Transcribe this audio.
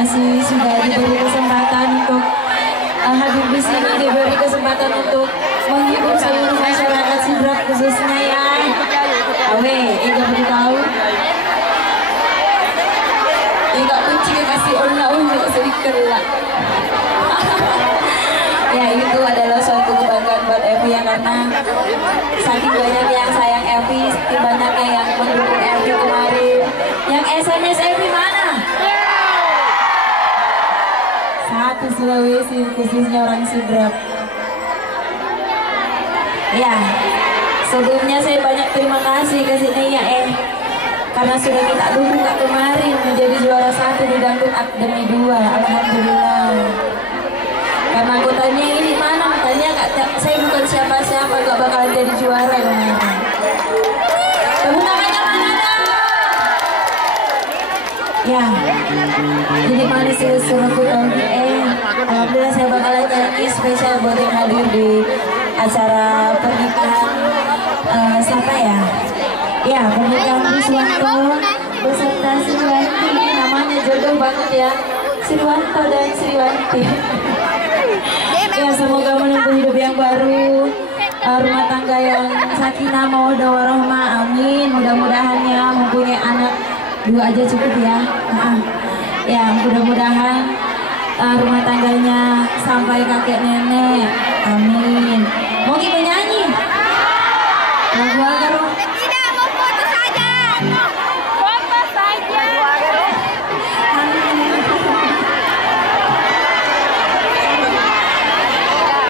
kasih sudah diberi kesempatan untuk hadir di sini, diberi kesempatan untuk menghibur seluruh masyarakat Sidrap khususnya ya. Awe, enggak beritahu. Enggak kunci kasih untuk sedikit lah. Ya itu adalah suatu kebanggaan buat Evi ya, karena saking banyak yang sayang Evi, saking banyak yang mendukung Evi kemarin. Yang SMS Evi mana? Satu Sulawesi, khususnya orang Sidrap. Ya, sebelumnya saya banyak terima kasih ke sini ya karena sudah kita dukung Kak kemarin menjadi juara 1 di Dangdut Akademi 2. Alhamdulillah. Karena aku tanya ini mana, tanya Kak, saya bukan siapa-siapa, gak bakalan jadi juara kemarin. Tepuk tangannya mana dong? Ya, jadi manis suruh alhamdulillah saya bakalan nyanyi spesial buat yang hadir di acara pernikahan siapa ya? Ya, pernikahan Sriwanto beserta Sriwanti. Namanya jodoh banget ya, Sriwanto dan Sriwanti. Ya, semoga menempuh hidup yang baru, rumah tangga yang sakinah mawaddah warahmah, amin. Mudah-mudahan ya mempunyai anak 2 aja cukup ya. Ya, mudah-mudahan rumah tangganya sampai kakek nenek, amin. Mau kita nyanyi?